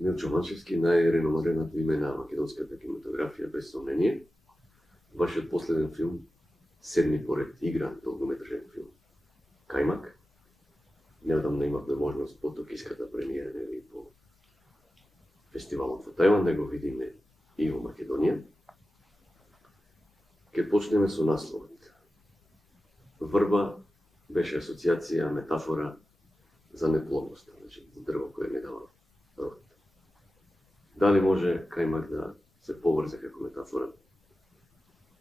Милчо Манчевски, најреномираното име на македонската кинематографија без сомнение. Вашиот последен филм, седми поред игран долгометражен филм, Кајмак. Неодамна имавме можност по токиската премиера нели по фестивалот во Тајван да го видиме и во Македонија. Ке почнеме со насловот. Врба беше асоциација, метафора за неплодноста, значи дрво кое не дава род. Дали може кајмак да се поврзе како метафора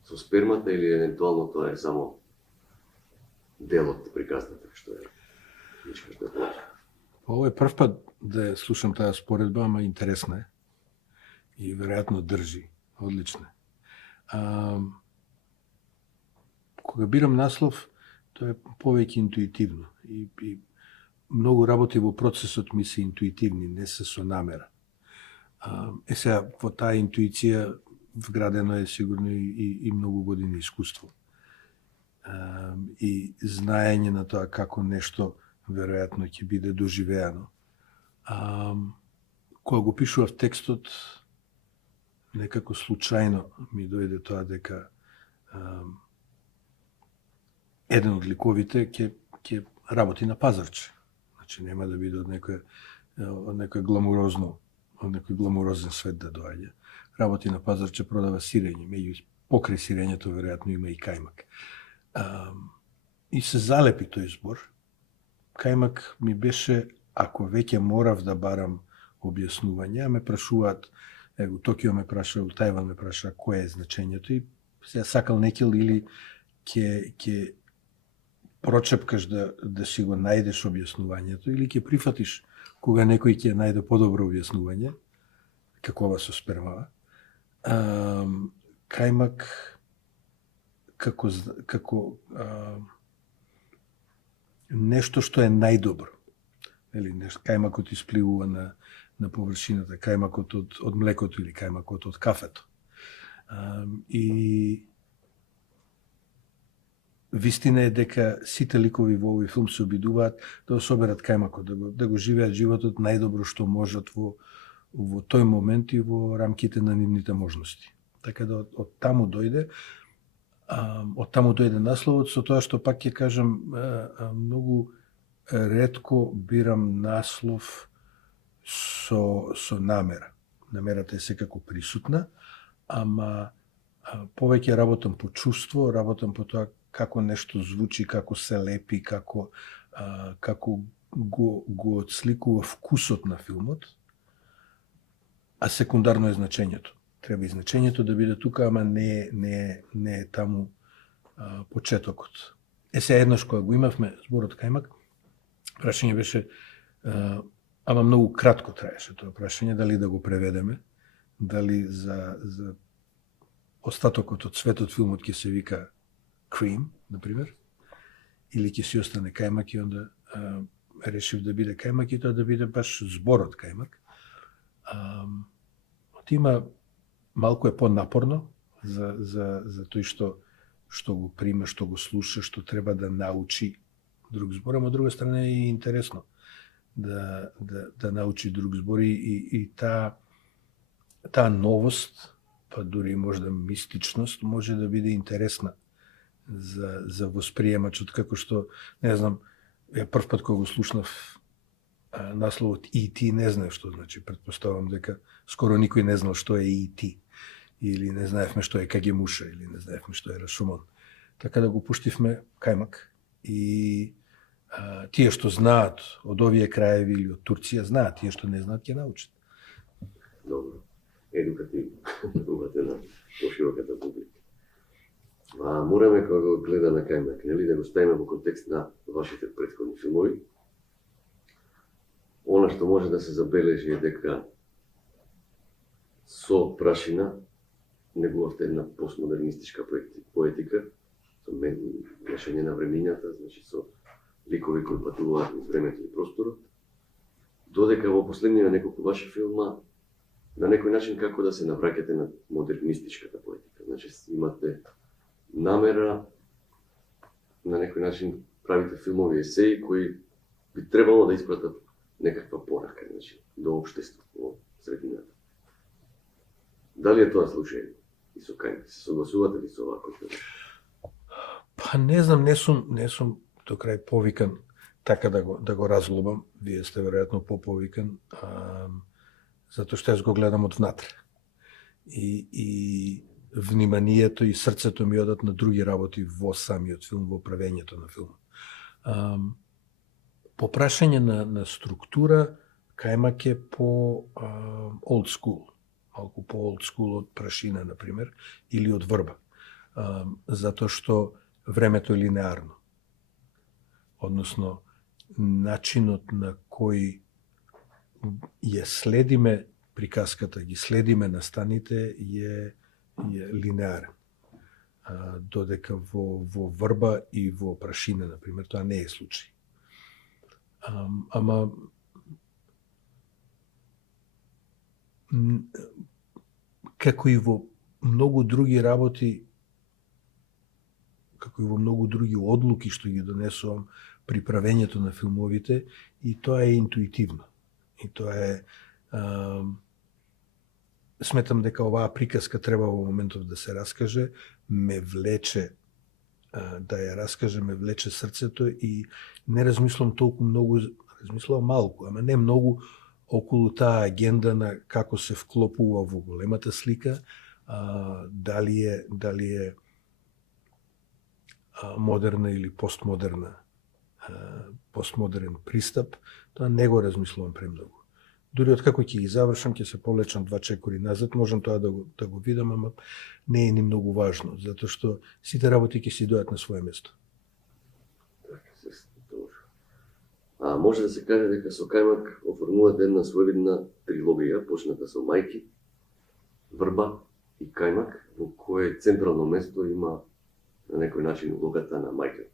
со спермата или евентуално тоа е само дел од приказната што е ништо што е плача? Ово е прв пат да слушам таа споредба, ама интересна е и веројатно држи. Одлично. Кога бирам наслов, тоа е повеќе интуитивно и многу работи во процесот ми се интуитивни, не се со намера. Сега, во таа интуиција вградено е сигурно и многу години искуство. И знаење на тоа како нешто веројатно ќе биде доживеано. Кога го пишував текстот, некако случајно ми дојде тоа дека еден од ликовите ќе работи на пазарче. Значи нема да биде од некој гламурозен свет да доаѓа. Работи на пазарче, продава сирење, меѓу покрај сирењето веројатно има и кајмак. И се залепи тој збор. Кајмак ми беше, ако веќе морав да барам објаснување, ме прашуваат, Токио ме праша, Тајван ме праша кое е значењето и сега сакал некил или ќе прочепкаш да си го најдеш објаснувањето или ќе прифатиш кога некој ќе најде подобро објаснување, како ова со спермава. Кајмак како нешто што е најдобро. Кајмакот испливува на површината, кајмакот од млекото или кајмакот од кафето. И вистина е дека сите ликови во овој филм се обидуваат да го соберат кајмакот, да го живеат животот најдобро што можат во тој момент и во рамките на нивните можности. Така да од таму дојде насловот, со тоа што пак ќе кажам, многу ретко бирам наслов со намера. Намерата е секако присутна, ама повеќе работам по чувство, работам по тоа како нешто звучи, како се лепи, како го отсликува вкусот на филмот, а секундарно е значењето. Треба и значењето да биде тука, ама не е таму почетокот. Сега еднаш кога го имавме зборот Кајмак, прашање беше, ама многу кратко траеше тоа прашање, дали да го преведеме, дали за остатокот од светот филмот ќе се вика Cream, например, или ќе си остане Кајмак и онда решив да биде Кајмак и тоа да биде баш зборот Кајмак. Има малку е понапорно за тој што го прима, што го слуша, што треба да научи друг збор, ама од друга страна е интересно да научи друг збор и таа новост, па дури можда мистичност, може да биде интересна за восприемачот, како што, не знам, прв пат кога го слушнав насловот E.T. не знаев што значи, предпоставам дека скоро никој не знал што е E.T. или не знаевме што е Кагемуша, или не знаевме што е Рашомон. Така да го пуштивме Кајмак и тие што знаат од овие краеви или од Турција знаат, тие што не знаат ќе научат. Добро. Едукативно. Думате на пошироката публика. Мораме кога го гледаме Кајмак, нели, да го ставиме во контекст на вашите претходни филмови. Она што може да се забележи е дека со Прашина негувавте една постмодернистичка поетика, со мешање на времињата, значи со ликови кои патуваат низ времето и просторот, додека во последниве неколку ваши филма на некој начин како да се навраќате на модернистичката поетика. Значи имате намера на некој начин правите филмови есеи кои би требало да испратат некаква порака, значи, до општеството. средината. Дали е тоа случај и со кај? Се согласувате ли со овако? Па не знам, не сум до крај повикан така да го разглобам. Вие сте веројатно поповикан, затоа што јас го гледам од внатре. И вниманието и срцето ми одат на други работи во самиот филм, во правењето на филм. По прашање на структура, Кајмак е по old school, малку по old school од Прашина, например, или од Врба, затоа што времето е линеарно. Односно, начинот на кој ја следиме приказката, ги следиме настаните е линеарен. Додека во Врба и во Прашина, например, тоа не е случај. Ама како и во многу други работи, како и во многу други одлуки што ги донесувам при правењето на филмовите, и тоа е интуитивно. И тоа е сметам дека оваа приказка треба во моментов да се раскаже, ме влече да ја раскаже, ме влече срцето и не размислувам толку многу, размислувам малку, ама не многу околу таа агенда на како се вклопува во големата слика, дали е модерна или постмодерен пристап, тоа не го размислувам премногу. Дури откако ќе ги завршам, ќе се полечам 2 чекори назад, можам тоа да го видам, ама не е ни многу важно, затоа што сите работи ќе си дојат на свое место. Може да се каже дека со Кајмак оформувате една своевидна трилогија, почната со Мајки, Врба и Кајмак, во кој централно место има на некој начин улогата на мајката.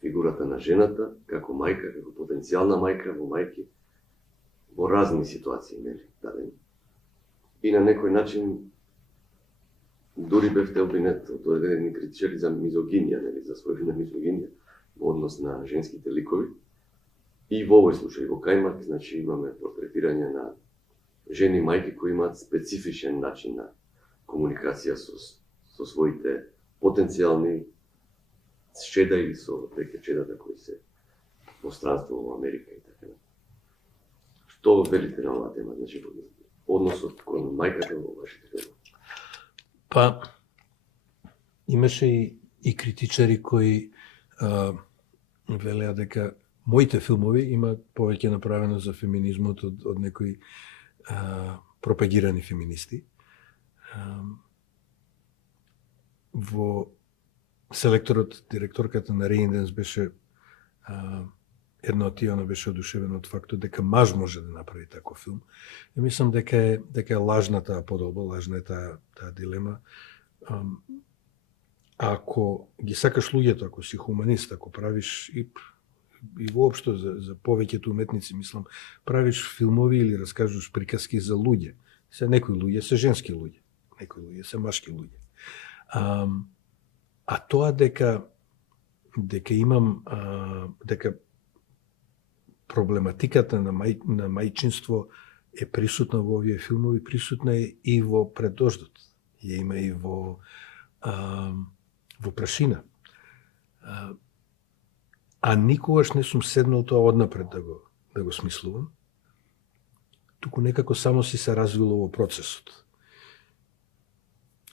Фигурата на жената, како мајка, како потенцијална мајка во Мајки, во разни ситуации, нели, дадени. И на некој начин дури бевте обвинет од одредени критичари за мизогинија, нели, за своевидна мизогинија во однос на женските ликови. И во овој случај, во Кајмак, значи имаме портретирање на жени мајки кои имаат специфичен начин на комуникација со своите потенцијални чеда или со веќе чедата кои се во странство во Америка и така. Што велите на оваа тема, значи односот кон мајката во вашите филми? Па имаше и критичари кои велеа дека моите филмови имаат повеќе направено за феминизмот од некои пропагирани феминисти. Во селекторот, директорката на Рейнденс беше една од тие, она беше одушевена од фактот дека маж може да направи таков филм. И мислам дека е лажна таа подолба, лажна е таа дилема. Ако ги сакаш луѓето, ако си хуманист, ако правиш и воопшто за повеќето уметници, мислам, правиш филмови или раскажуваш приказки за луѓе. Се некои луѓе се женски луѓе, некои луѓе се машки луѓе. А тоа дека имам дека проблематиката на мајчинство е присутна во овие филмови, присутна е и во Пред дождот. Ја има и во Прашина. А никогаш не сум седнал тоа однапред да го смислувам. Туку некако само си се развило во процесот.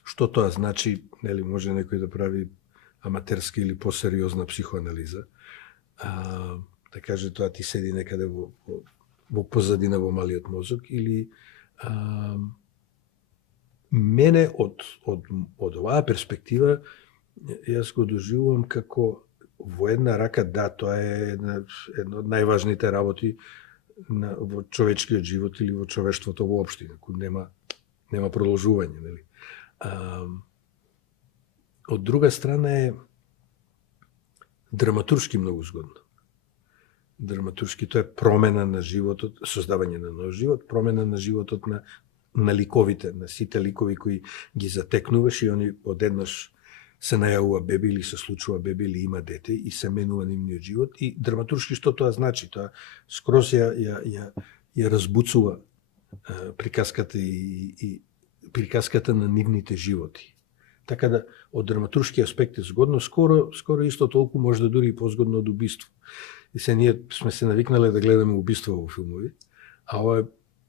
Што тоа значи, нели, може некој да прави аматерска или посериозна психоанализа, да каже тоа ти седи некаде во позадина во малиот мозок, или мене од оваа перспектива јас го доживувам како во една рака, да, тоа е една од најважните работи во човечкиот живот или во човештвото воопшто, нема продолжување, нели? Од друга страна е драматуршки многу згодно. Драматуршки тоа е промена на животот, создавање на нов живот, промена на животот на ликовите, на сите ликови кои ги затекнуваш и они одеднаш се најавува бебе или се случува бебе или има дете и се менува нивниот живот. И драматуршки што тоа значи? Тоа скроз ја разбуцува приказката и приказката на нивните животи. Така да, од драматуршки аспект е згодно, скоро исто толку, може да дури и позгодно од убиство. И се ние сме се навикнале да гледаме убиства во филмови, а ова е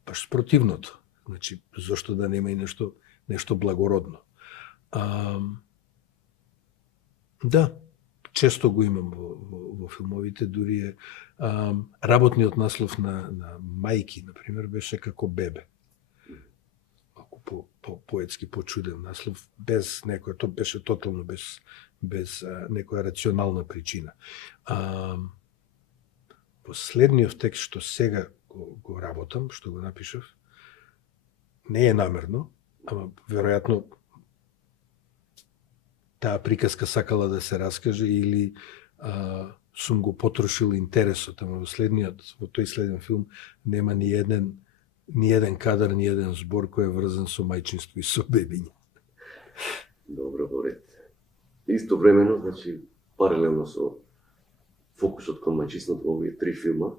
баш спротивното. Значи, зошто да нема и нешто благородно. Да, често го имам во филмовите, дури е работниот наслов на Мајки, например, беше како бебе. Поетски почуден наслов, без некоја, то беше тотално без некоја рационална причина. Последниот текст што сега го работам, што го напишав, не е намерно, ама веројатно таа приказка сакала да се раскаже или сум го потрошил интересот, ама во тој следен филм нема ни еден кадар, ни еден збор кој е врзан со мајчинство и со бебиња. Добро, во ред. Истовремено, значи, паралелно со фокусот кон мајчинството во овие три филма,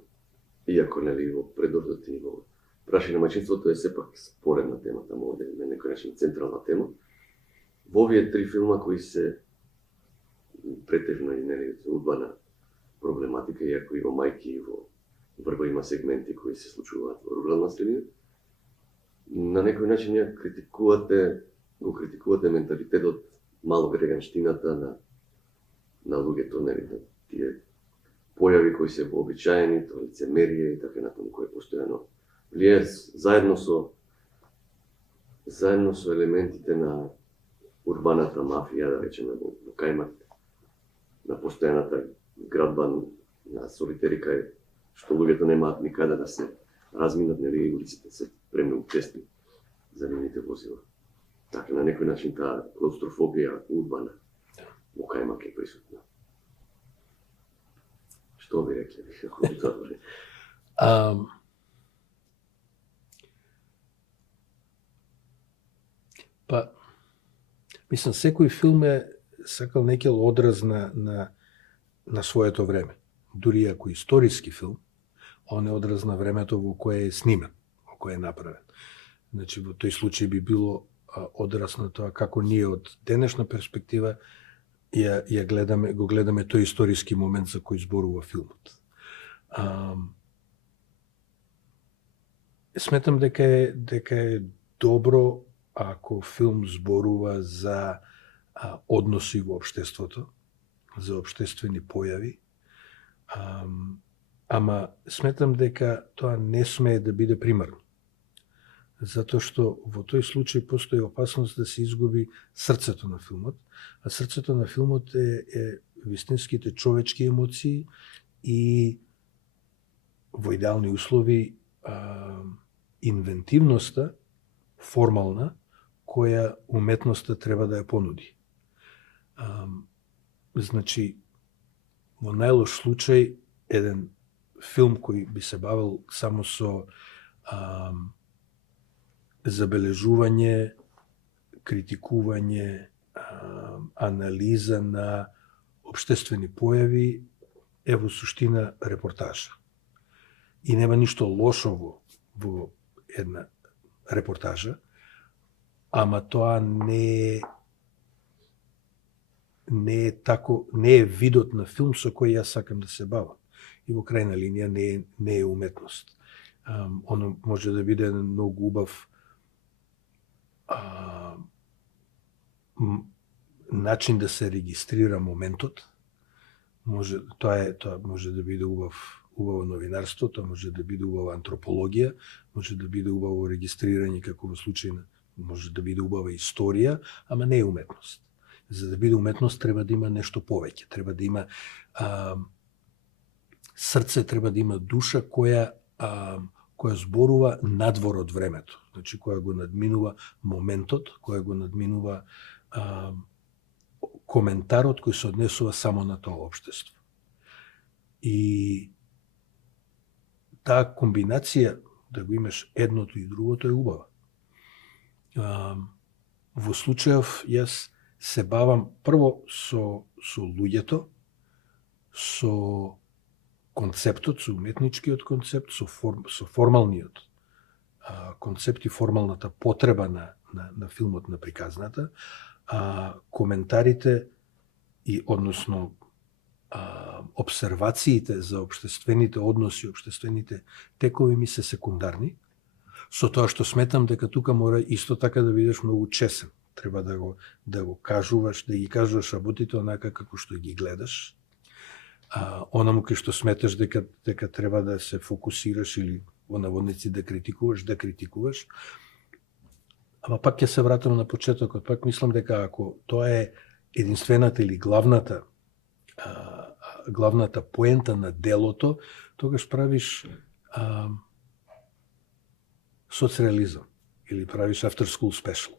иако нели во предордот и во Прашање на мајчинството е сепак споредна тема, таму овде на некој начин централна тема. Во овие три филма кои се претежно и нели урбана проблематика, иако и во Мајки и во Врво има сегменти кои се случуваат во рурална средина, на некој начин ја го критикувате менталитетот, мало греганштината на луѓето, нели, тие појави кои се вообичаени, тоа лицемерие и така натаму, кој постојано влие заедно со елементите на урбаната мафија, да речеме, во кајмак, на постојаната градба на солитерика, што луѓето немаат никаде да се разминат, нели, улиците се премногу чести за нивните возила. Така, на некој начин таа клаустрофобија урбана во кајмак е присутна. Што би рекле, ако би тоа добре? Па, мислам, секој филм е сакал некој одраз на своето време. Дури ако историски филм, он е одраз на времето во кое е снимен, во кое е направен. Значи, во тој случај би било одраз на тоа како ние од денешна перспектива го гледаме тој историски момент за кој зборува филмот. Сметам дека е добро ако филм зборува за односи во општеството, за општествени појави, ама сметам дека тоа не смее да биде примерно. Затоа што во тој случај постои опасност да се изгуби срцето на филмот, а срцето на филмот е вистинските човечки емоции и во идеални услови инвентивноста формална која уметноста треба да ја понуди. Значи, во најлош случај, еден филм кој би се бавил само со забележување, критикување, анализа на општествени појави е во суштина репортажа. И нема ништо лошо во една репортажа, ама тоа не е видот на филм со кој јас сакам да се бавам. И во крајна линија не е уметност. Оно може да биде многу убав начин да се регистрира моментот. Тоа може да биде убаво новинарство, тоа може да биде убава антропологија, може да биде убаво регистрирање, како во случај на, може да биде убава историја, ама не е уметност. За да биде уметност треба да има нешто повеќе, треба да има срце, треба да има душа која зборува надвор од времето, значи која го надминува моментот, која го надминува коментарот кој се однесува само на тоа општество. И таа комбинација, да го имаш едното и другото, е убава. Во случајов јас се бавам прво со луѓето, со концептот, со уметничкиот концепт, со формалниот концепт и формалната потреба на филмот на приказната, коментарите и односно обсервациите за обштествените односи, обштествените текови ми се секундарни, со тоа што сметам дека тука мора исто така да бидеш многу чесен. Треба да го кажуваш, да ги кажуваш работите онака како што ги гледаш. Онаму кај што сметаш дека треба да се фокусираш или во наводници да критикуваш. Ама пак ќе се вратам на почетокот. Пак мислам дека ако тоа е единствената или главната поента на делото, тогаш правиш соцреализам или правиш after school special,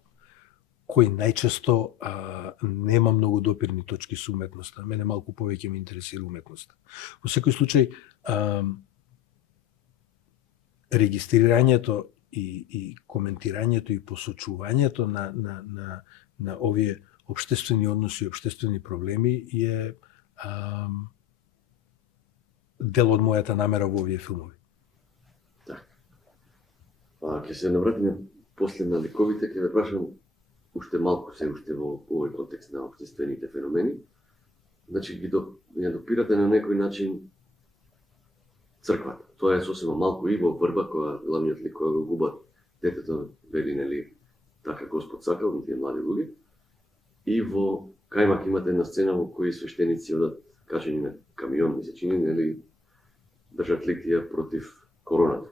кој најчесто нема многу допирни точки со уметноста. Мене малку повеќе ме интересира уметноста. Во секој случај, регистрирањето и коментирањето и посочувањето на овие обштествени односи и обштествени проблеми е дел од мојата намера во овие филмови. Так. Ќе се навратиме после на ликовите, ќе ве прашам уште малку во овој контекст на обштествените феномени. Значи ги допирате на некој начин црквата. Тоа е сосема малку и во Врба, кога главниот лик кога го губат детето, вели нели така Господ сакал, тие млади луѓе. И во Кајмак имате една сцена во кој свештеници одат качени на камион, ми се чини, нели држат лекција против короната.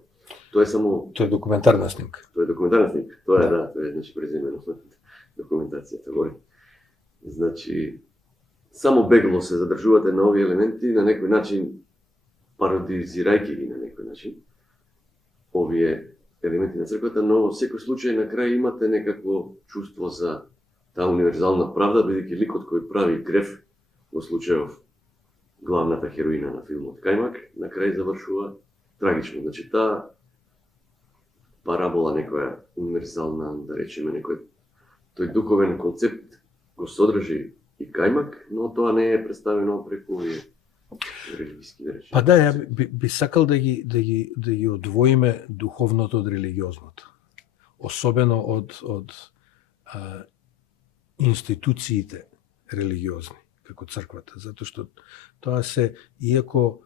Тоа е документарна снимка. Тоа е значи преземено документацијата горе. Значи само бегло се задржувате на овие елементи, на некој начин пародизирајќи ги на некој начин овие елементи на црквата, но во секој случај на крај имате некакво чувство за таа универзална правда, бидејќи ликот кој прави греф, во случајов главната хероина на филмот Кајмак, на крај завршува трагично. Значи таа парабола, некоја универзална, да речеме, тој духовен концепт го содржи и Кајмак, но тоа не е представено преку овие религиски, да речеме. Па да, ја би сакал да ги одвоиме духовното од религиозното. Особено од институциите религиозни, како црквата, затоа што тоа иако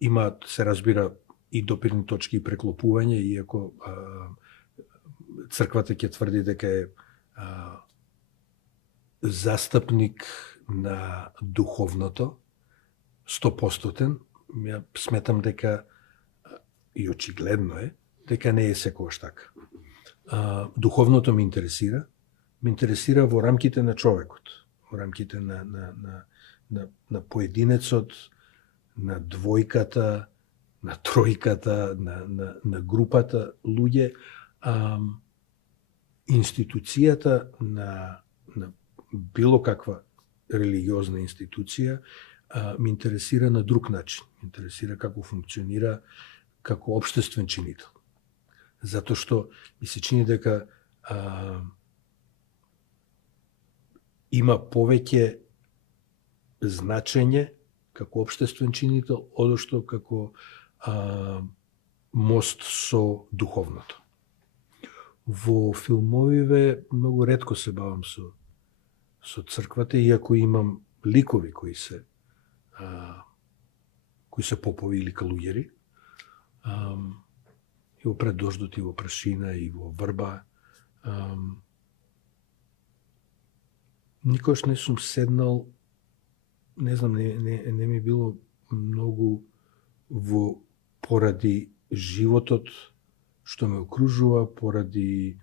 има, се разбира, и допирни точки и преклопување, иако црквата ќе тврди дека е застапник на духовното, 100%, ја сметам дека, и очигледно е, дека не е секогаш така. Духовното ме интересира во рамките на човекот, во рамките на поединецот, на двојката, на тројката, на групата луѓе. Институцијата на било каква религиозна институција ме интересира на друг начин. Ме интересира како функционира како општествен чинител. Затоа што ми се чини дека има повеќе значење како општествен чинител, одошто како мост со духовното. Во филмовиве многу ретко се бавам со црквата, иако имам ликови кои се попови или калуѓери. И во Пред дождот, и во Прашина, и во Врба. Никош не сум седнал, не знам, не ми било многу поради животот што ме окружува, поради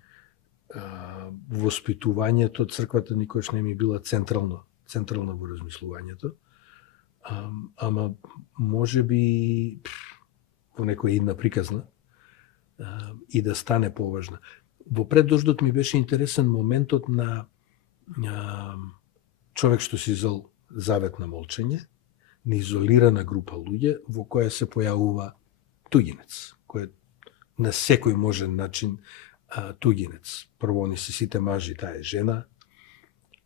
воспитувањето, црквата никош не ми била централна во размислувањето. Ама може би во некоја една приказна и да стане поважна. Во Пред дождот ми беше интересен моментот на човек што си взел завет на молчење, на изолирана група луѓе во која се појавува туѓинец, кој на секој можен начин туѓинец. Прво, они се сите мажи, таа е жена.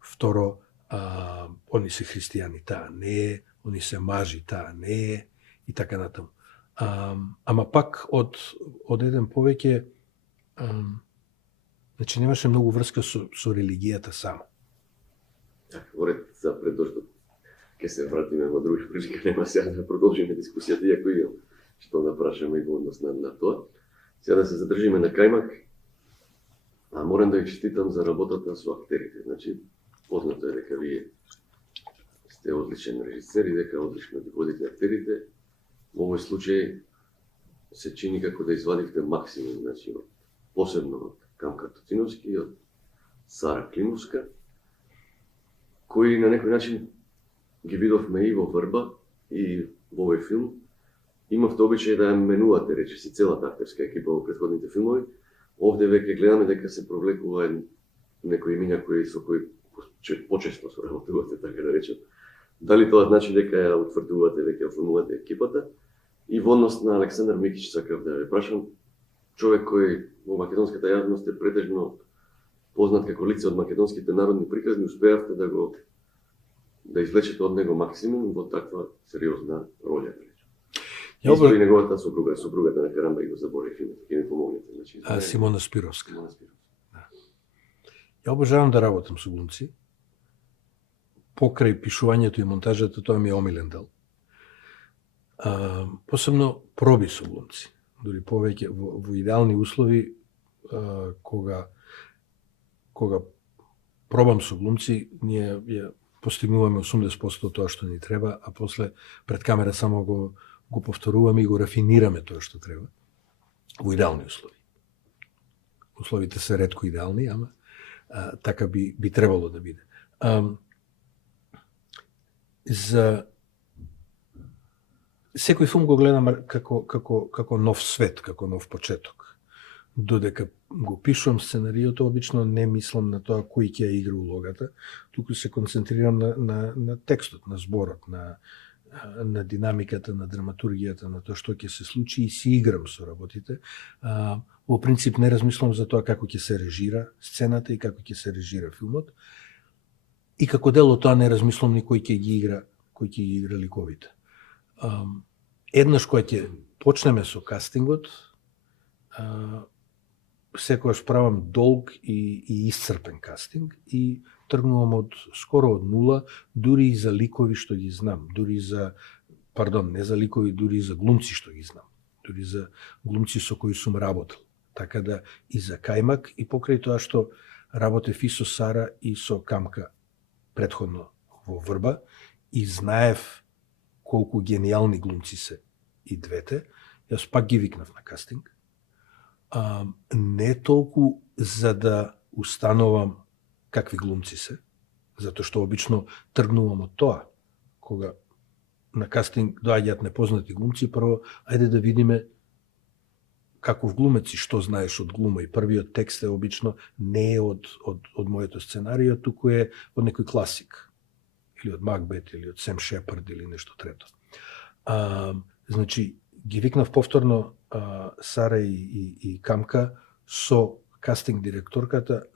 Второ, они се христијани, таа не е. Они се мажи, таа не е. И така натаму. Ама пак од еден повеќе Значи немаше многу врска со религијата само. Така, во ред за предождот. Ке се вратиме во други прилика, нема сега да продолжиме дискусијата, иако имам што да прашаме и во однос на тоа. Сега да се задржиме на кајмак, а морам да ви честитам за работата со актерите. Значи, познато е дека вие сте одличен режисер и дека одлично ги водите актерите. Во овој случај се чини како да извадивте максимум, значи, посебно од Камка Тотиновски и од Сара Климовска, кои на некој начин ги видовме и во Врба и во овој филм. Имавте обичај да ја менувате речиси целата актерска екипа во претходните филмови. Овде веќе гледаме дека се провлекува некои имиња со кои почесто соработувате, така да речем. Дали тоа значи дека ја утврдувате, дека ја формувате екипата? И во однос на Александар Микич сакав да ве прашам, човек кој во македонската јавност е претежно познат како лице од македонските народни приказни, успеавте да извлечете од него максимум во таква сериозна роља. Исто и неговата сопругата на Карамба и го заборев името, ќе ми помогнете. Значи, Симона Спировска. Симона Спировска. Да. Ја обожавам да работам со глумци. Покрај пишувањето и монтажата, тоа ми е омилен дел. Посебно проби со глумци. Дори повеќе во идеални услови, кога пробам со глумци, ние ја постигнуваме 80% од тоа што ни треба, а после пред камера само го повторуваме и го рафинираме тоа што треба. Во идеални услови. Условите се ретко идеални, ама така би требало да биде. За секој филм го гледам како нов свет, како нов почеток. Додека го пишувам сценариото, обично не мислам на тоа кој ќе ја игра улогата, туку се концентрирам на текстот, на зборот, на динамиката, на драматургијата, на тоа што ќе се случи и си играм со работите. Во принцип не размислам за тоа како ќе се режира сцената и како ќе се режира филмот. И како дел од тоа не размислам ни кој ќе ги игра ликовите. Еднаш кога ќе почнеме со кастингот, секогаш правам долг и исцрпен кастинг и тргнувам скоро од нула, дури и за ликови што ги знам, не за ликови, дури и за глумци што ги знам, дури за глумци со кои сум работел. Така да и за кајмак и покрај тоа што работев и со Сара и со Камка претходно во Врба и знаев колку гениални глумци се и двете, јас пак ги викнав на кастинг. Не толку за да установам какви глумци се, затоа што обично тргнувам од тоа. Кога на кастинг доаѓаат непознати глумци, прво, ајде да видиме каков глумец и што знаеш од глума. И првиот текст е обично не е од моето сценарио, туку е од некој класик. Или од Макбет, или од Сем Шепард, или нешто трето. Значи, ги викнав повторно Сара и Камка со кастинг директорката,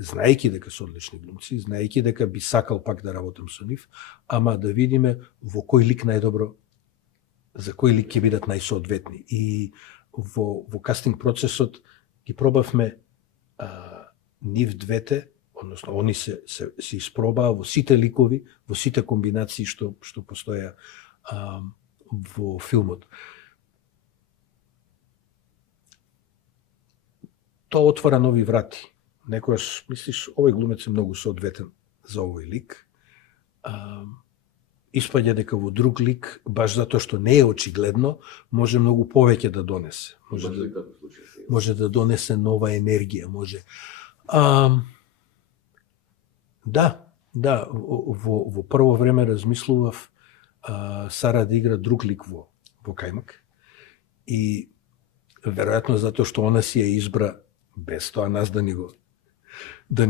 знаејќи дека се одлични глумци, знаејќи дека би сакал пак да работам со нив, ама да видиме во кој лик најдобро, за кој лик ќе бидат најсоодветни. И во кастинг процесот ги пробавме нив двете, односно они се испробаа во сите ликови, во сите комбинации што постоја во филмот. Тоа отвара нови врати. Некојаш мислиш, овој глумец е многу соодветен за овој лик. Испаѓа дека во друг лик, баш затоа што не е очигледно, може многу повеќе да донесе. Може да донесе нова енергија, може. Да, во прво време размислував Сара да игра друг лик во кајмак. И веројатно затоа што она си ја избра, без тоа нас да ни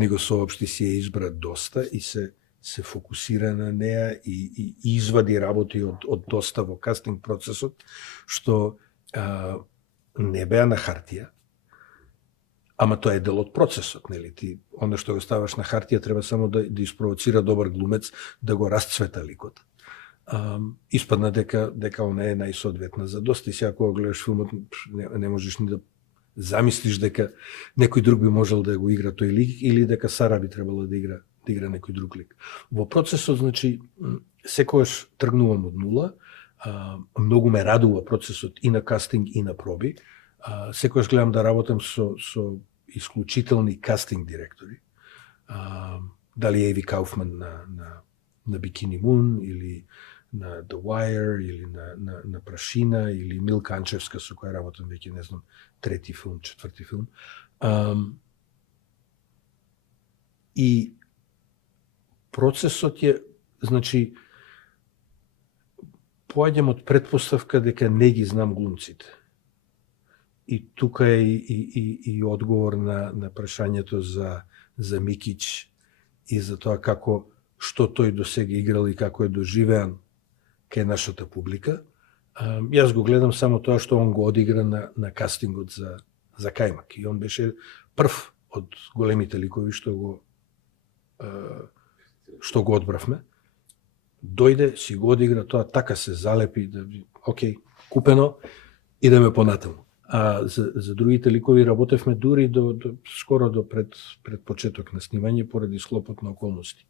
го соопшти, си ја избра доста и се фокусира на неа и извади работи од доста во кастинг процесот, што не беа на хартија, ама тоа е дел од процесот, нели? Ти, оно што го ставаш на хартија, треба само да испровоцира добар глумец, да го расцвета ликот. Испадна дека она е најсоодветна за доста и сега кога гледаш филмот не можеш ни да замислиш дека некој друг би можел да го игра тој лик или дека Сара би требало да игра некој друг лик. Во процесот, значи, секогаш тргнувам од нула, многу ме радува процесот и на кастинг и на проби. Секогаш гледам да работам со исклучителни кастинг директори. Дали Еви Кауфман на Bikini Moon или на The Wire или на Прашина или Милка Анчевска со која работам веќе не знам трети филм, четврти филм. И процесот е, значи, поаѓам од предпоставка дека не ги знам глумците. И тука е и одговор на прашањето за Микич и за тоа што тој до сега играл и како е доживеан кај нашата публика. Јас го гледам само тоа што он го одигра на кастингот за Кајмак. И он беше прв од големите ликови што го одбравме. Дојде, си го одигра, тоа така се залепи, окей, купено, идеме понатаму. А за другите ликови работевме дури скоро до пред почеток на снимање поради склопот на околности.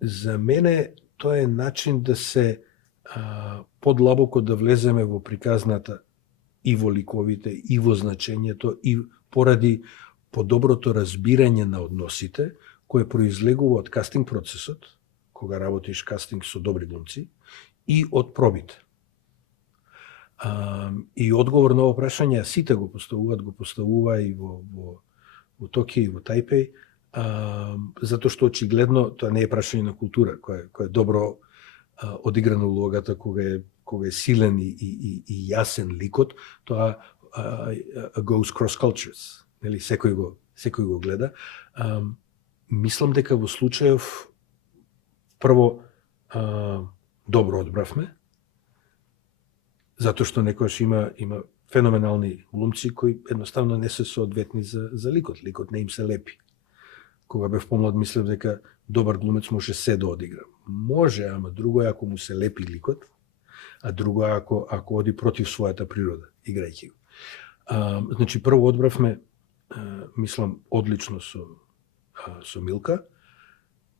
За мене тоа е начин да се подлабоко да влеземе во приказната и во ликовите, и во значењето, и поради подоброто разбирање на односите, кој произлегува од кастинг процесот, кога работиш кастинг со добри глумци, и од пробите. И одговор на ово прашање, сите го поставува и во Токио и во Тајпеј, затоа што очигледно тоа не е прашање на култура, која е добро одиграна улогата кога е силен и јасен ликот, тоа goes cross cultures, нели секој го гледа. Мислам дека во случајов прво добро одбравме, затоа што некојаш има феноменални глумци кои едноставно не се соодветни за ликот. Ликот не им се лепи. Кога бев помлад, мислев дека добар глумец може се да одигра. Може, ама друго е ако му се лепи ликот, а друго е ако оди против својата природа, играјќи го. Значи, прво одбравме, мислам, одлично со Милка,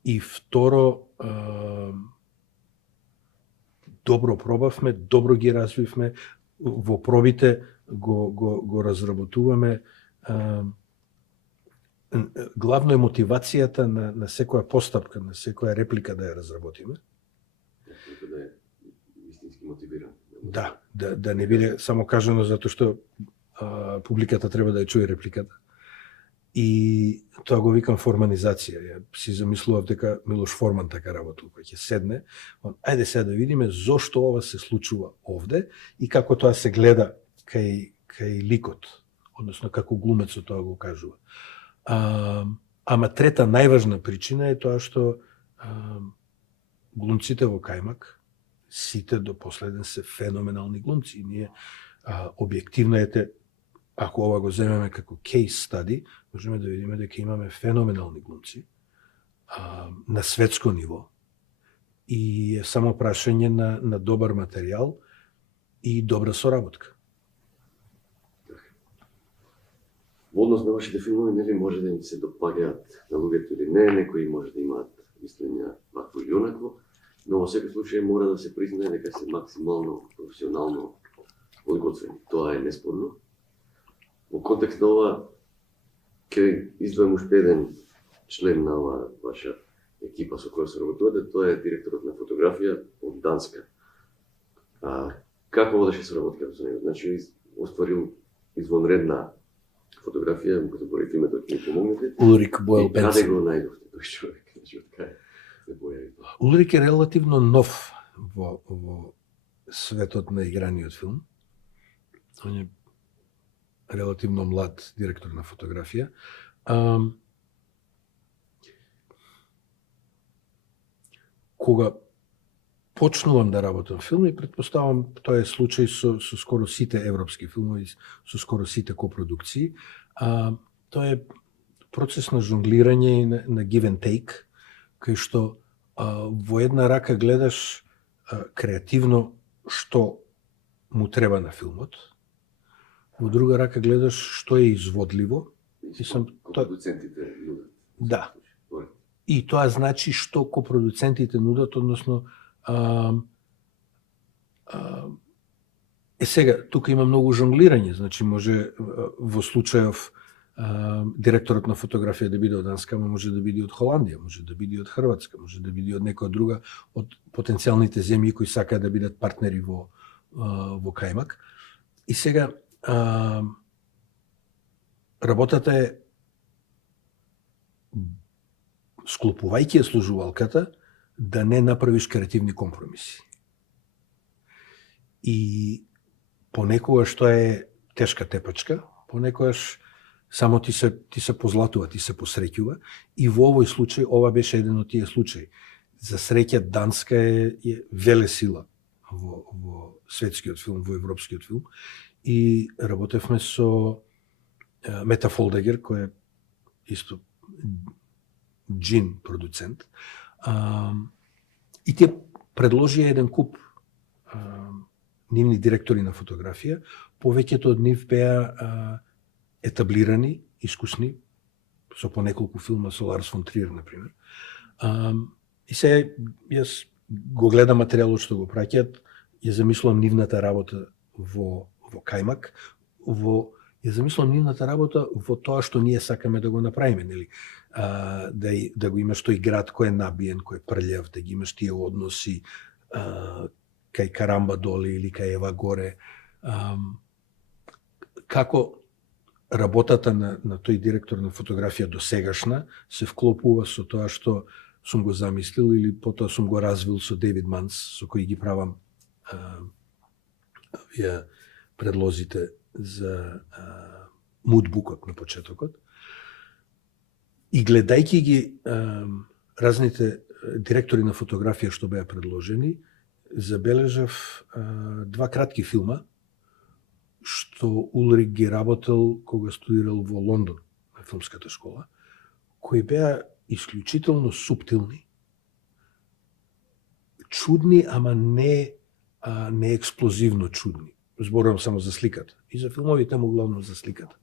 и второ, добро пробавме, добро ги развивме, во пробите го разработуваме. Главно е мотивацијата на секоја постапка, на секоја реплика да ја разработиме. Да е вистински мотивиран. Да не биде само кажано затоа што публиката треба да ја чуе репликата. И тоа го викам форманизација. Ја си замислував дека Милош Форман така работил, кој ќе седне, ајде сега да видиме зошто ова се случува овде и како тоа се гледа кај ликот, односно како глумецот тоа го кажува. Ама трета најважна причина е тоа што глумците во Кајмак, сите до последен се феноменални глумци. И ние објективно ако ова го земеме како кейс стади, можеме да видиме дека имаме феноменални глумци на светско ниво и е само прашање на добар материјал и добра соработка. Во однос на вашите филмови, нели може да им се допаѓаат на луѓето или не, некои може да имаат мислења вакво или онакво, но во секој случај мора да се признае дека се максимално професионално подготвени. Тоа е неспорно. Во контекст на ова, ќе издвоим уште еден член на ова ваша екипа со која се работувате, тоа е директорот на фотографија од Данска. Како водеше соработката со него? Значи, остварил извонредна фотографија, му като борите името, ќе ми помогнете. Улрик Боел Бенсен. Каде го најдовте тој човек? Значи, од кај се појави тоа? Улрик е релативно нов во светот на играниот филм. Он е релативно млад директор на фотографија. Кога почнувам да работам филми, претпоставам тоа е случај со скоро сите европски филмови, со скоро сите копродукции. Тоа е процес на жонглирање и на give and take, кај што во една рака гледаш креативно што му треба на филмот. Во друга рака гледаш што е изводливо. Продуцентите нудат. Да. И тоа значи што копродуцентите нудат, односно сега, тука има многу жонглирање, значи може во случајов директорот на фотографија да биде од Данска, може да биде од Холандија, може да биде од Хрватска, може да биде од некоја друга од потенцијалните земји кои сакаат да бидат партнери во Кајмак. И сега работата е склопувајќи ја служувалката да не направиш креативни компромиси. И понекогаш тоа е тешка тепачка, понекогаш само ти се позлатува, ти се посреќува. И во овој случај, ова беше еден од тие случаи. За среќа, Данска е велесила во светскиот филм, во европскиот филм. И работевме со Мета Фолдегер, кој е исто джин продуцент. И тие предложија еден куп нивни директори на фотографија. Повеќето од нив беа етаблирани, искусни, со по неколку филма со Ларс фон Триер, например. И сега јас го гледам материјалот што го праќаат, ја замислувам нивната работа во Кајмак, ја замислувам нивната работа во тоа што ние сакаме да го направиме, нели? Да го имаш тој град кој е набиен, кој е прљав, да ги имаш тие односи кај Карамба доле или кај Ева горе. Како работата на тој директор на фотографија до сегашна се вклопува со тоа што сум го замислил или потоа сум го развил со Дейвид Манс, со кој ги правам овие предлозите за мудбукот на почетокот. И гледајќи ги разните директори на фотографија што беа предложени, забележав два кратки филма што Улрик ги работел кога студирал во Лондон на филмската школа, кои беа исклучително суптилни, чудни, ама не експлозивно чудни. Зборувам само за сликата. И за филмовите, ама главно за сликата.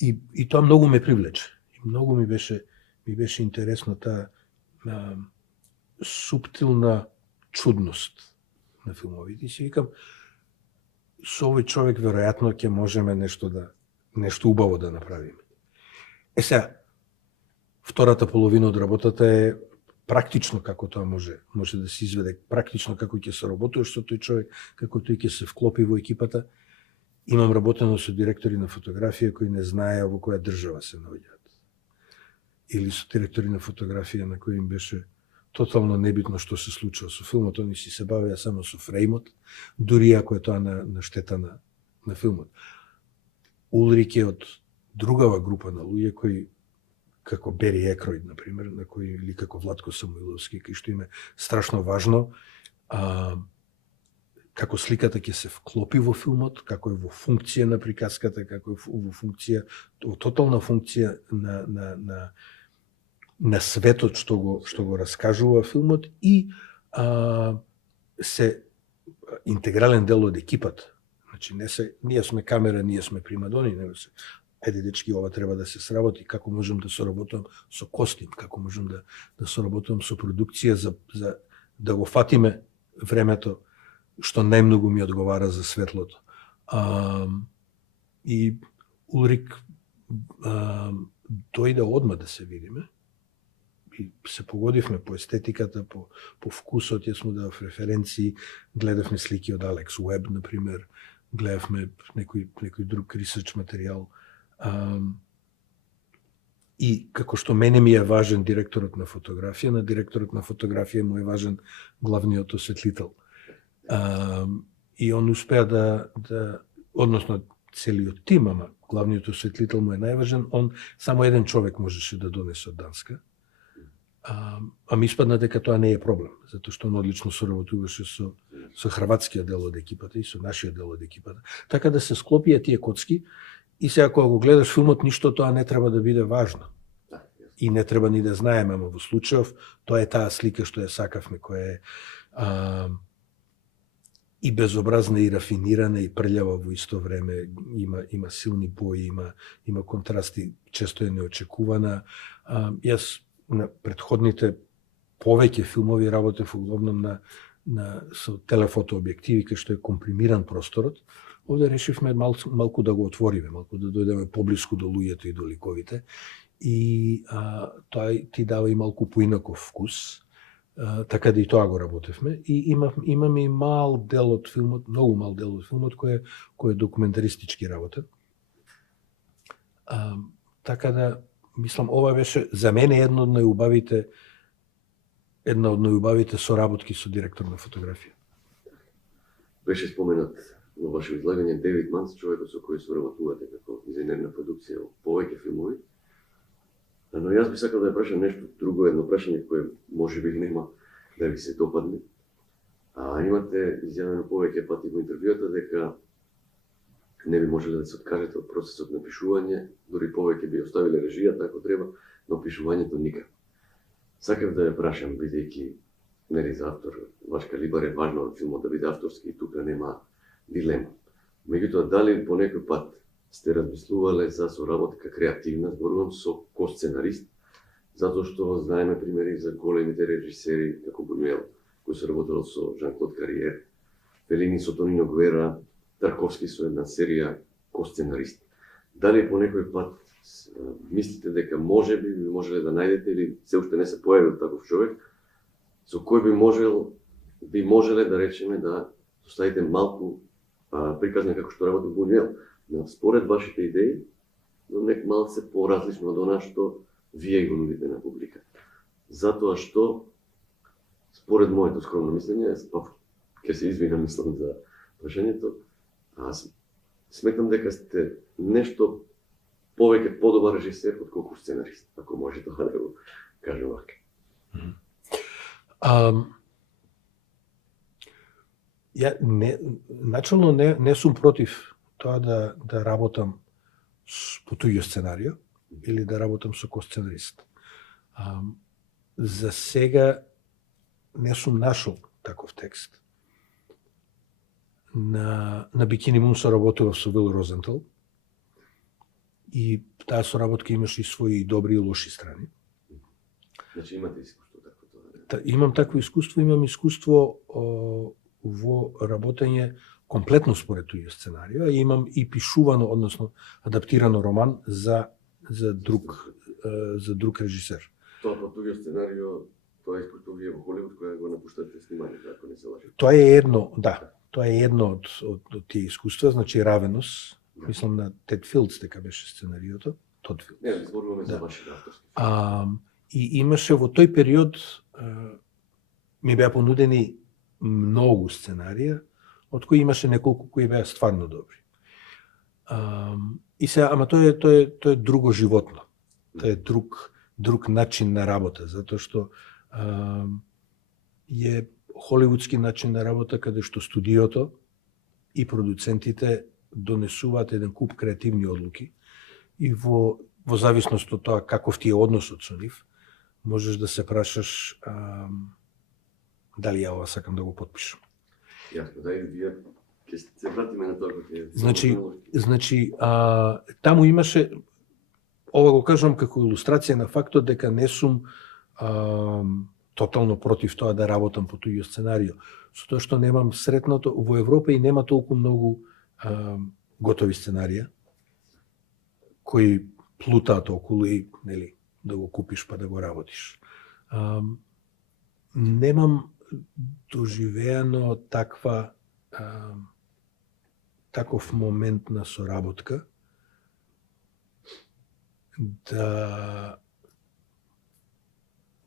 И тоа многу ме привлече. И многу ми беше интересна таа суптилна чудност на филмовите. И си викам, со овој човек веројатно ќе можеме нешто убаво да направиме. Сега, втората половина од работата е практично како тоа може да се изведе, практично како ќе се работиш со тој човек, како тој ќе се вклопи во екипата. Имам работено со директори на фотографија кои не знаеа во која држава се наоѓаат. Или со директори на фотографија на кои им беше тотално небитно што се случува со филмот, они си се бавеа само со фреймот, дури ако е тоа на штета на филмот. Улрик е од другава група на луѓе кои како Бери Екроид, например, или како Владко Самуиловски, кој што им е страшно важно како сликата ќе се вклопи во филмот, како е во функција на приказката, како е во функција, во тотална функција на светот што го раскажува филмот и се интегрален дел од екипата. Значи ние сме камера, ние сме примадони, него се еде дечки, ова треба да се сработи, како можам да соработам со костим, како можам да соработам со продукција за да го фатиме времето што најмногу ми одговара за светлото. И Улрик дојде одма да се видиме и се погодивме по естетиката, по вкусот, јас му дав референции, гледавме слики од Алекс Уеб, например, гледавме некој друг ресерч материјал. И како што мене ми е важен директорот на фотографија, на директорот на фотографија му е важен главниот осветлител. И он успеа односно целиот тим, ама главниот осветлител му е најважен, само еден човек можеше да донесе од Данска. Ами испадна дека тоа не е проблем, затоа што он одлично соработуваше со хрватскиот дел од екипата и со нашиот дел од екипата. Така да се склопија тие коцки и сега кога го гледаш филмот, ништо тоа не треба да биде важно. И не треба ни да знаеме, ама во случајов тоа е таа слика што ја сакавме, која е и безобразна и рафинирана и прљава во исто време, има силни бои, има контрасти, често е неочекувана. Јас на претходните повеќе филмови работев углавном со телефото објективи, кај што е компримиран просторот. Овде решивме малку да го отвориме, малку да дојдеме поблиску до луѓето и до ликовите. И тоа ти дава и малку поинаков вкус. Така да и тоа го работевме. И имаме и мал дел од филмот, многу мал дел од филмот, кој е документаристички работа. Така да, мислам, ова беше за мене една од најубавите соработки со директор на фотографија. Беше споменат во ваше излагање Девид Манс, човекот со кој соработувате како дизајнер на продукција во повеќе филмови. Но јас би сакал да ја прашам нешто друго, едно прашање кое може би нема да ви се допадне. Имате изјавено повеќе пати во интервјуата дека не би можеле да се откажете од процесот на пишување, дури повеќе би оставиле режијата ако треба, но пишувањето никако. Сакав да ја прашам, бидејќи нели за автор ваш калибар е важно од филмот да биде авторски и тука нема дилема. Меѓутоа, дали по некој пат сте размислувале за соработка креативна, зборувам со ко-сценарист, затоа што знаеме примери за големите режисери како Бунюел, кој се работел со Жан-Клод Кариер, Фелини со Тонино Гуера, Тарковски со една серија ко-сценарист. Дали по некој пат мислите дека можеле да најдете или се уште не се појавил таков човек, со кој би можеле да речеме да составите малку приказна како што работи Бунюел, но според вашите идеи, но нек малце поразлично од она што вие го нудите на публика. Затоа што, според моето скромно мислење, ќе се извинам мислам за прашањето, сметам дека сте нешто повеќе подобар режисер отколку сценарист, ако може тоа да го кажем вака. Начално не сум против тоа да работам по туѓо сценарио или да работам со ко-сценарист. За сега не сум нашол таков текст. На Бикини Мун соработував со Вил Розентал и таа соработка имаше и своји добри и лоши страни. Значи имате искуство такво тоа? Имам такво искуство, имам искуство во работење комплетно според туѓо сценарио, и имам и пишувано, односно адаптирано роман за друг режисер. Тоа по туѓо сценарио, тоа искуство вие во Холивуд која го напуштате снимањето, ако не се лажам. Тоа е едно од тие искуства, значи Равенос, мислам на Тед Филдс дека беше сценариото, Тод Филдс. Не, зборуваме за вашите авторски. И имаше во тој период ми беа понудени многу сценарија, од кои имаше неколку кои беа стварно добри. И сега, ама тоа е друго животно. Тоа е друг начин на работа, затоа што е холивудски начин на работа каде што студиото и продуцентите донесуваат еден куп креативни одлуки и во зависност од тоа каков ти е односот со нив, можеш да се прашаш дали ја ова сакам да го потпишам. Јасно, да, и вие ќе се вратиме на тоа кој Значи, таму имаше, ова го кажам како илустрација на фактот дека не сум тотално против тоа да работам по туѓо сценарио, со тоа што немам сретното, во Европа и нема толку многу готови сценарија кои плутаат околу и нели да го купиш па да го работиш. Немам доживеано таков момент на соработка да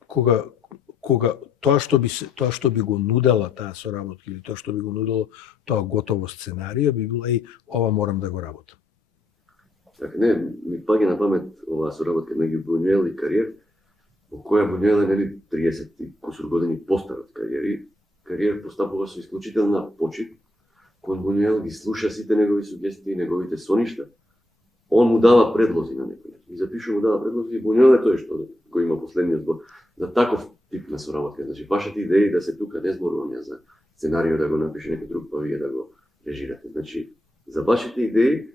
кога тоа што би го нудела таа соработка или тоа што би го нудело тоа готово сценарио би било ова морам да го работам. Така не, ми паѓа на памет оваа соработка меѓу Бунюел и Кариер, во која Бунюел е нели 30 и кусур години постар од Кариер. Кариер постапува со исклучителна почит, кон Бунюел ги слуша сите негови сугестии, неговите соништа. Он му дава предлози на некој. И запишува му дава предлози и Бунюел е тој што кој има последниот збор за таков тип на соработка. Значи вашите идеи да се тука не зборувам ја за сценарио да го напише некој друг, па вие да го режирате. Значи, за вашите идеи,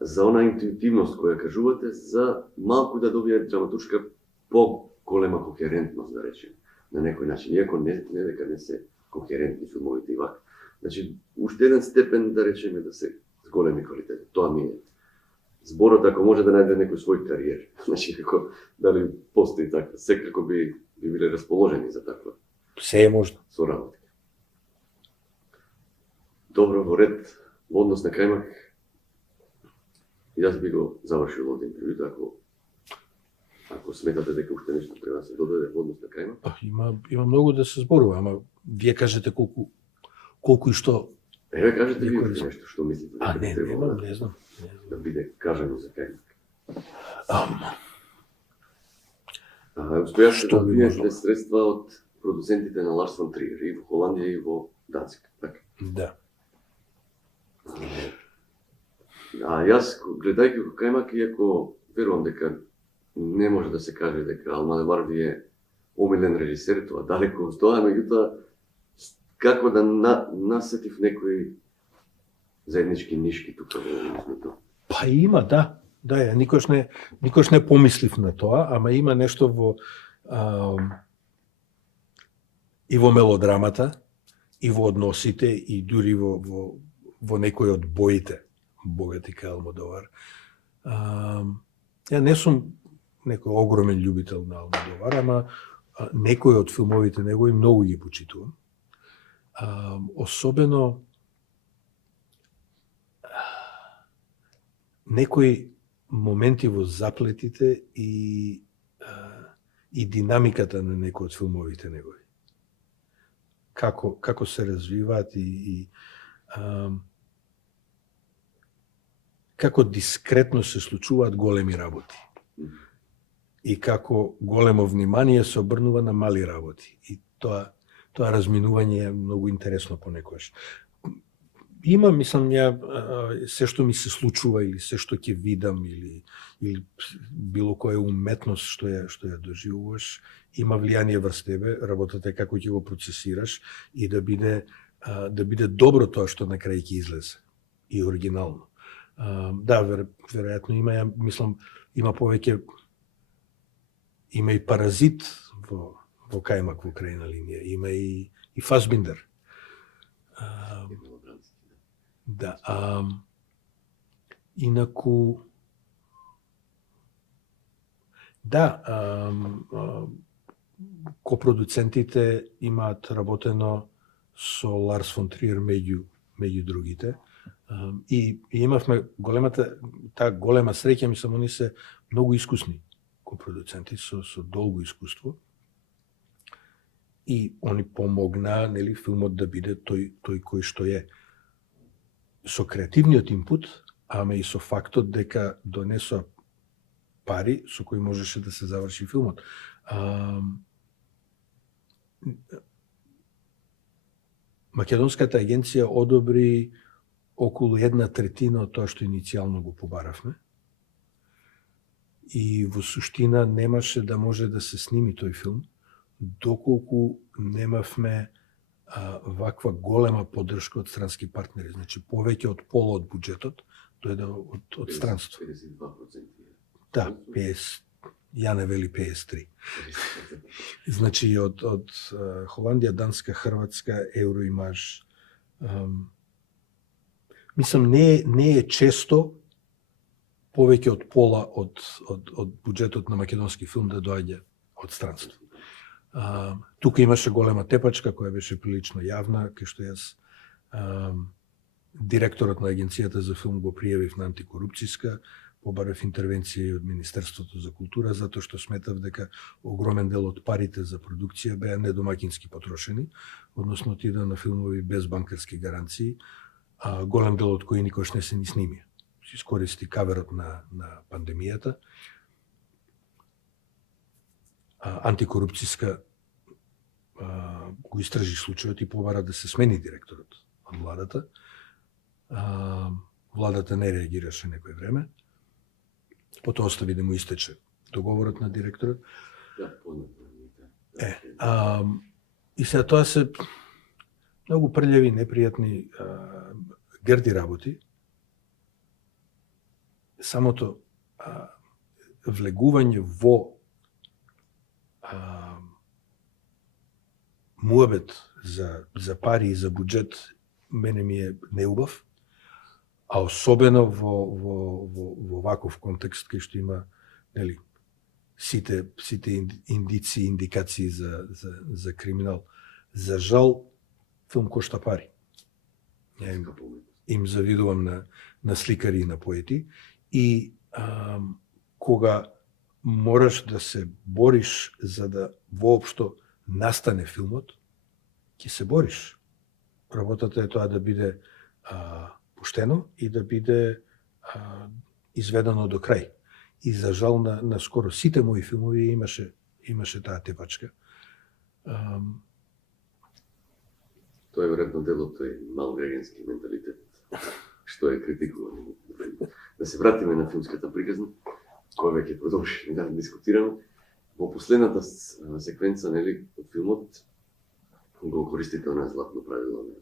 за она интуитивност која кажувате, за малку да добие драматуршка по-голема кохерентност, да речем, на некој начин, иако не дека не се кохерентни филмовите и вака. Значи, уште еден степен, да речеме, да се зголеми квалитет. Тоа ми е. Зборот, ако може да најде некој свој кариер, значи, како, дали постои така, секако би биле расположени за таква. Се е можно. Соработка. Добро, во ред, во однос на кајмак, и јас би го завршил овде интервјуто, ако сметате дека уште нешто треба да се додаде во однос на кајмак. Има многу да се зборува, ама вие кажете колку и што. Еве, кажете ви нешто што мислите дека Не треба знам. да биде кажано за кајмак. Успеавте да добиете средства од продуцентите на Ларс фон Триер и во Холандија и во Данска, така? Да. Јас, гледајќи го кајмак, иако верувам дека не може да се каже дека Алмадовар ви е омилен режисер, тоа далеко од тоа, меѓутоа, како да насетив некои заеднички нишки тука во мислото? Па има, да. Да, ја никош не помислив на тоа, ама има нешто и во мелодрамата, и во односите, и дури во некои од боите, богати кај Алмодовар. Ја не сум некој огромен љубител на Алмодовар, ама некои од филмовите негови многу ги почитувам. Особено некои моменти во заплетите и динамиката на некои од филмовите негови. Како се развиваат и како дискретно се случуваат големи работи. И како големо внимание се обрнува на мали работи. И тоа разминување е многу интересно понекогаш. Има, мислам, се што ми се случува или се што ќе видам или било која уметност што ја доживуваш, има влијание врз тебе, работата е како ќе го процесираш и да биде добро тоа што на крај ќе излезе и оригинално. Да, веројатно има, мислам, има повеќе, има и Паразит во кајмак во крајна линија, има и Фасбиндер. Да, инаку копродуцентите имаат работено со Ларс фон Триер меѓу другите. И имавме таа голема среќа, мислам, они се многу искусни копродуценти со долго искуство. И они помогнаа, нели, филмот да биде тој кој што е. Со креативниот инпут, ама и со фактот дека донесоа пари со кои можеше да се заврши филмот. Македонската агенција одобри околу 1/3 од тоа што иницијално го побаравме. И во суштина немаше да може да се сними тој филм доколку немавме ваква голема поддршка од странски партнери. Значи, повеќе од пола од буџетот дојде од странство. 52%. Да, 50, Јане вели 53. Значи, од Холандија, Данска, Хрватска, Евроимаж. Мислам, не е често повеќе од пола од буџетот на македонски филм да доаѓа од странство. Тука имаше голема тепачка која беше прилично јавна, кај што јас директорот на агенцијата за филм го пријавив на антикорупцијска, побарав интервенција и од Министерството за култура, затоа што сметав дека огромен дел од парите за продукција беа недомакински потрошени, односно отида на филмови без банкарски гаранции, а голем дел од кои никош не се ни сними. Се искористи каверот на пандемијата. Антикорупцијска го истражи случајот и побара да се смени директорот од владата. Владата не реагираше некој време. Потоа остави да му истече договорот на директорот. Да, И сега тоа се многу прљави, непријатни, грди работи. Самото влегување во муабет за пари и за буџет мене ми е неубав, а особено во ваков контекст кај што има, нели, сите индици, индикации за криминал. За жал, филм кошта пари. Ја им завидувам на сликари и на поети и кога мораш да се бориш за да воопшто настане филмот, ќе се бориш. Работата е тоа да биде пуштено и да биде изведено до крај. И за жал на скоро сите мои филмови имаше таа тепачка. Тоа е веројатно дел од тој малгрегенски менталитет, што е критикуван. Да се вратиме на филмската приказна, која веќе продолжи да дискутираме. Во последната секвенца, нели, од филмот го користите онаа златно правило на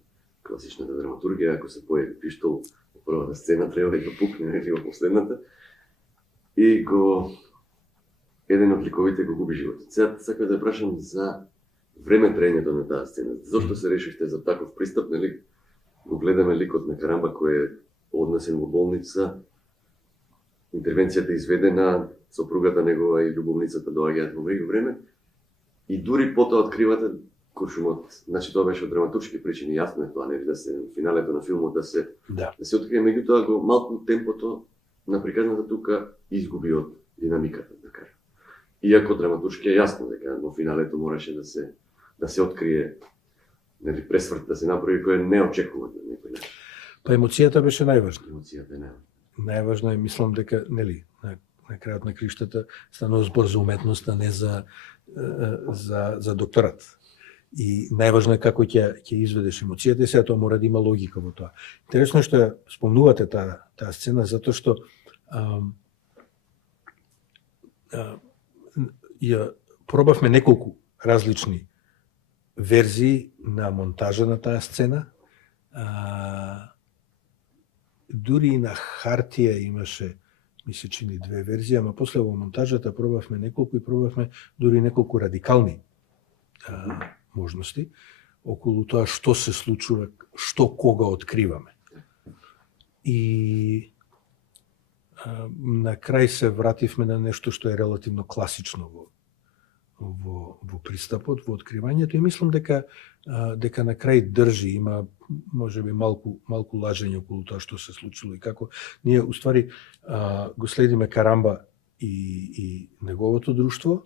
класичната драматургија, ако се појави пиштол во првата сцена, треба да пукне, нели, во последната. И еден од ликовите го губи животот. Сега сакам да прашам за време траењето на таа сцена. Зошто се решивте за таков пристап, нели? Го гледаме ликот на Карамба кој е однесен во болница, интервенцијата изведена, сопругата негова и љубовницата доаѓаат во меѓу време и дури потоа откривате куршумот. Значи тоа беше од драматуршки причини, јасно е тоа, нели, да се финалето на филмот да се открие, меѓутоа го малку темпото на приказната тука изгуби од динамиката, да кажам. Иако драматуршки е јасно дека во финалето мораше да се открие, нели, пресврт да се направи кој е неочекуван на некој начин. Па емоцијата беше најважна. Емоцијата е најважна. Најважно е, мислам дека, нели, на крајот на криштата станува збор за уметност, а не за докторат. И најважно е како ќе изведеш емоцијата, и сега тоа мора да има логика во тоа. Интересно е што ја спомнувате таа сцена, затоа што ја пробавме неколку различни верзии на монтажа на таа сцена. Дури и на хартија имаше, ми се чини, 2 верзии, ама после во монтажата пробавме неколку и пробавме дури неколку радикални можности околу тоа што се случува, што кога откриваме. И на крај се вративме на нешто што е релативно класично во пристапот, во откривањето, и мислам дека на крај држи, има можеби малку лажење околу тоа што се случило и како ние уствари го следиме Карамба и неговото друштво,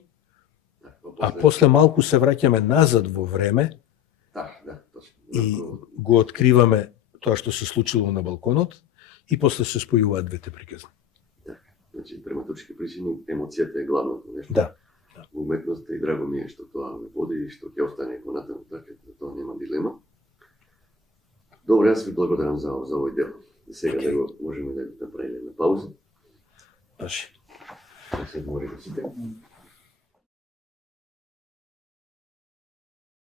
а после малку се враќаме назад во време и го откриваме тоа што се случило на балконот и после се спојуваат двете приказни. Значи, драматуршки причини, емоцијата е главното нешто. Да. Уметноста, и драго ми е што тоа ме води и што ќе остане понатаму така, за тоа нема дилема. Добре, јас ви благодарам за овој дел. И сега да го можеме да направиме пауза. Баш. Да се говори до сите.